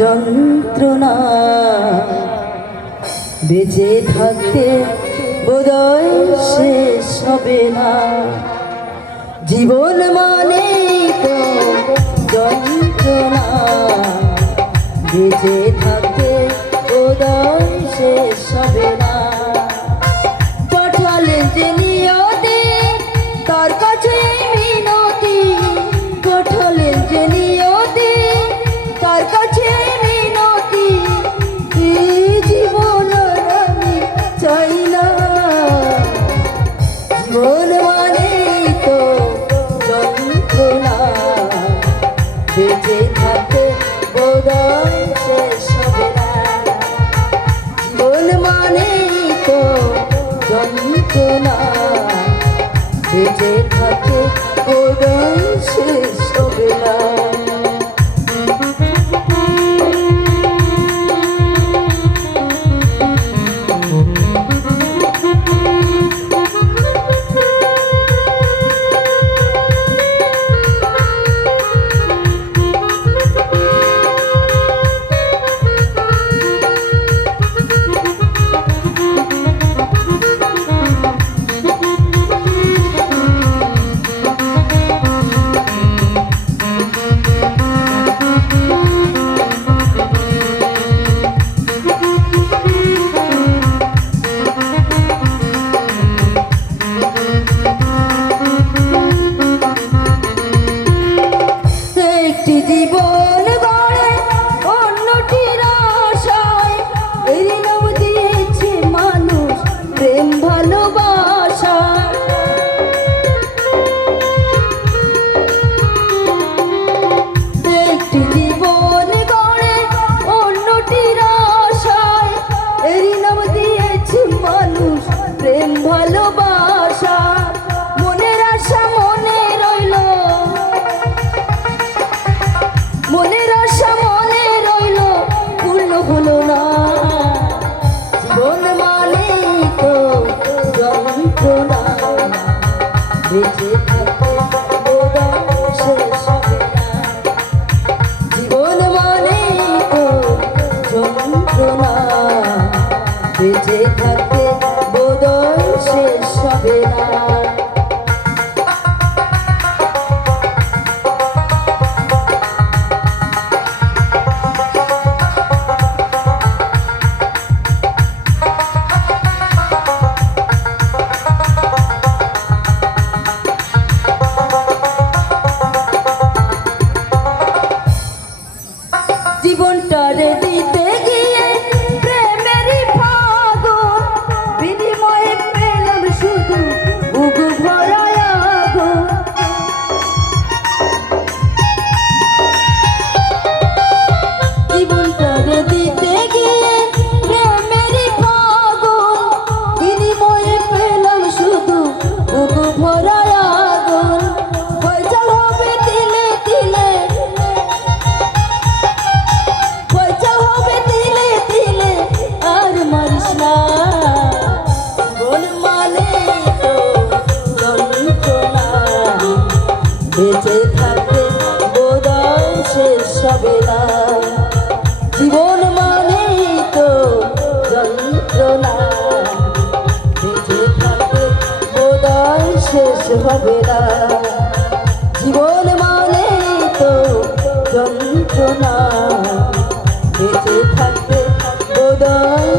যন্ত্রণা বেঁচে থাকতে বোধহয় শেষ হবে না। জীবন মানে তো যন্ত্রণা বেঁচে থাকতে বোধহয় শেষ হবে না। পাঠালেন যে নিয়তি তার কাছে মিনতি, পাঠালেন যে নিয়তি তার কাছে মিনতি, এই জীবন আমি চাই না। জীবন মানে তো যন্ত্রণা বেঁচে থাকতে বোধহয় শেষ হবে না। জীবন মানে তো যন্ত্রণা বেঁচে থাকতে বোধহয় শেষ হবে না। জীবন গড়ে অন্যটির আশায়, এই নাম দিয়েছে মানুষ প্রেম ভালোবাসা। একটি জীবন গড়ে অন্যটির আশায়, এই নাম দিয়েছে মানুষ প্রেম ভালোবাসা। মনের আশা মনে রইল, মনের আশা মনে রইল, পূর্ণ হলো না। জীবন মানে তো যন্ত্রণা বেঁচে থাকতে বোধহয় শেষ হবে না। জীবন মানে তো যন্ত্রণা বেঁচে থাকতে বোধহয় শেষ হবে না। জীবনটারে দিতে গিয়ে প্রেমেরই ফাগুন, বিনিময়ে পেলাম শুধু বুক ভরা আগুন। জীবনটারে দিতে গিয়ে প্রেমেরই ফাগুন, বিনিময়ে পেলাম শুধু বুক ভরা আগুন। ফয়সাল হবে তিলে তিলে, আর মারিস না। জীবন মানে তো যন্ত্রণা বেঁচে থাকতে বোধহয় শেষ হবে না। জীবন মানে তো যন্ত্রণা বেঁচে থাকতে বোধহয় শেষ হবে না। জীবন মানে তো যন্ত্রণা বেঁচে থাকতে বোধহয়